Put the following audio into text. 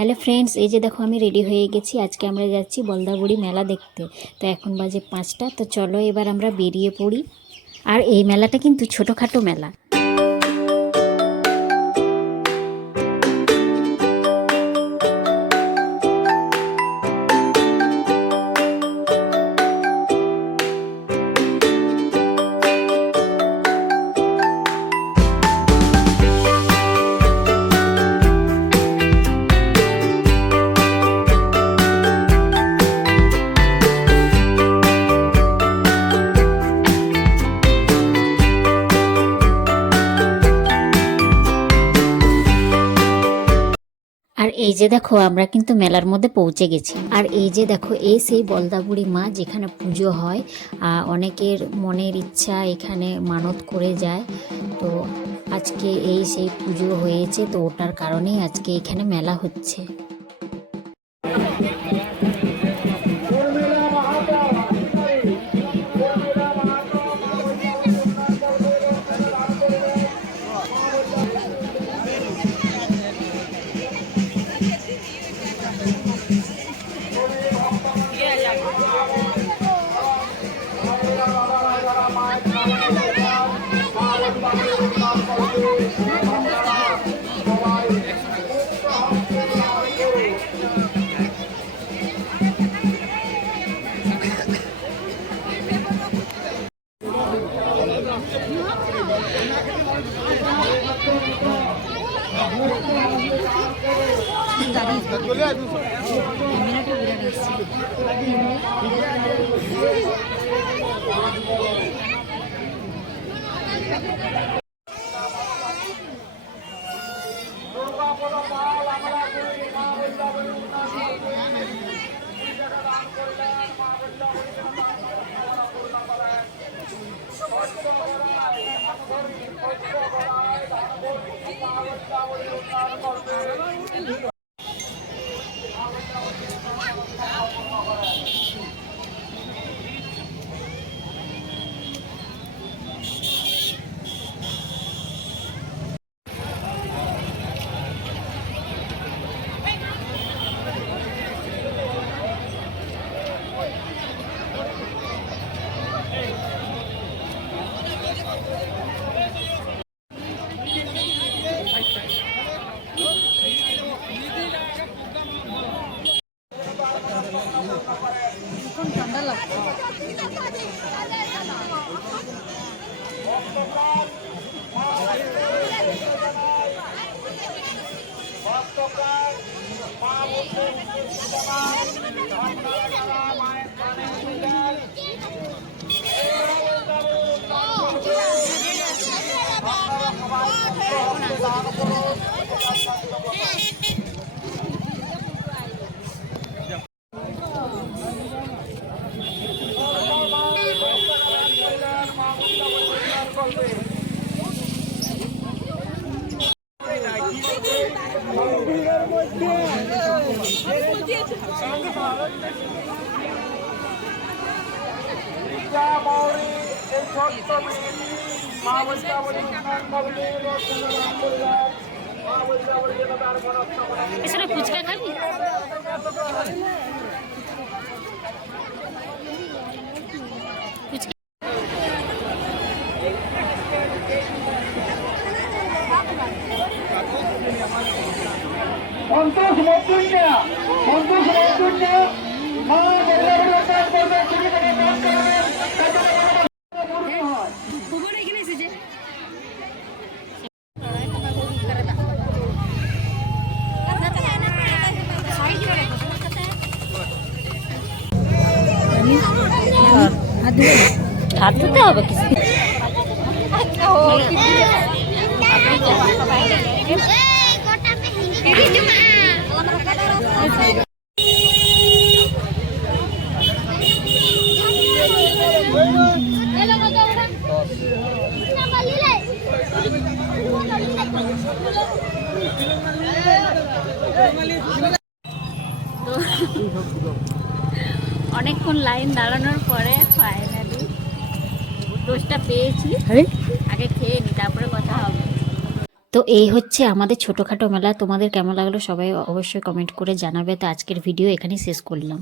Hello friends, এই যে দেখো আমি রেডি হয়ে গেছি। আজকে আমরা যাচ্ছি বলদাবুড়ি মেলা দেখতে। তো এখন বাজে 5টা। তো চলো এবার আমরা বেরিয়ে পড়ি। আর এই মেলাটা কিন্তু ছোটোখাটো মেলা। আর এই যে দেখো আমরা কিন্তু মেলার মধ্যে পৌঁছে গেছি। আর এই যে দেখো এই সেই বলদাবুড়ি মা, যেখানে পুজো হয়। অনেকের মনের ইচ্ছা এখানে মানত করে যায়। তো আজকে এই সেই পুজো হয়েছে, তো ওটার কারণেই আজকে এখানে মেলা হচ্ছে। ফুচকা খাবি? সন্তোষ মজদুরকে মা বলদাবুড়ি করবে তিনি থেকে কাজ করবেন। হাত ধুতে হবে কিছু। অনেকক্ষণ লাইন দাঁড়ানোর পরে ফাইনালি দোষটা পেয়েছি। আগে খেয়ে নি, তারপরে কথা হবে। তো এই হচ্ছে আমাদের ছোটোখাটো মেলা। তোমাদের কেমন লাগলো সবাই অবশ্যই কমেন্ট করে জানাবে। তো আজকের ভিডিও এখানেই শেষ করলাম।